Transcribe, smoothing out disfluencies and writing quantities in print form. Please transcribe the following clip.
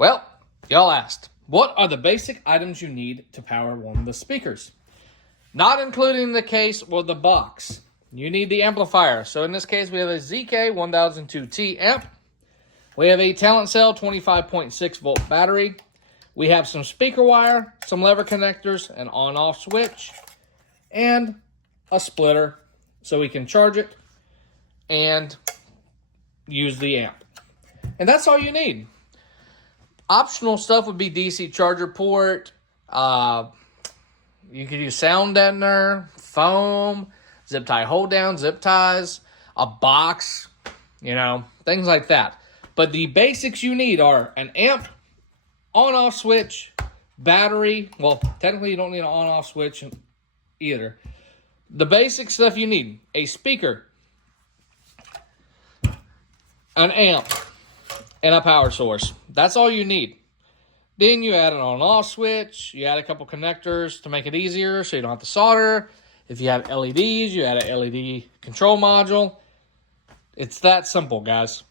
Well, y'all asked, what are the basic items you need to power one of the speakers? Not including the case or the box. You need the amplifier. So in this case, we have a ZK1002T amp. We have a Talent Cell 25.6 volt battery. We have some speaker wire, some lever connectors, an on-off switch, and a splitter so we can charge it and use the amp. And that's all you need. Optional stuff would be DC charger port. You could use sound deadener, foam, zip tie hold down, zip ties, a box, things like that. But the basics you need are an amp, on-off switch, battery. Well, technically you don't need an on-off switch either. The basic stuff you need: a speaker, an amp, and a power source. That's all you need. Then you add an on-off switch. You add a couple connectors to make it easier so you don't have to solder. If you have LEDs, you add an LED control module. It's that simple, guys.